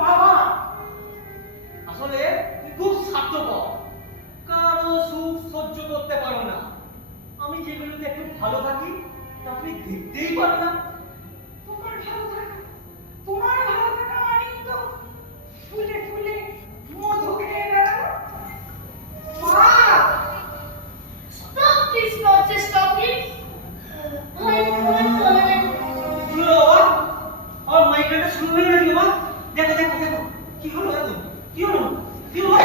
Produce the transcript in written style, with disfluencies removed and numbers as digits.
বাবা আসলে তুমি খুব স্বার্থপর, কারো সুখ সহ্য করতে পারো না। আমি যেগুলোতে একটু ভালো থাকি তা তুমি দেখতেই পারো না। তোমার ভালো থাকা, তোমার ভালো থাকা মানেই তো ফুলে ফুলে মধু খেয়ে বেড়ানো। মা, Stop this nonsense, stop it. কি হলো বাবা? আমার মাইগ্রেনটা শুরু হয়ে গেল বাবা। দেখো দেখো দেখো কি হলো এখন? কি হলো? কি হলো?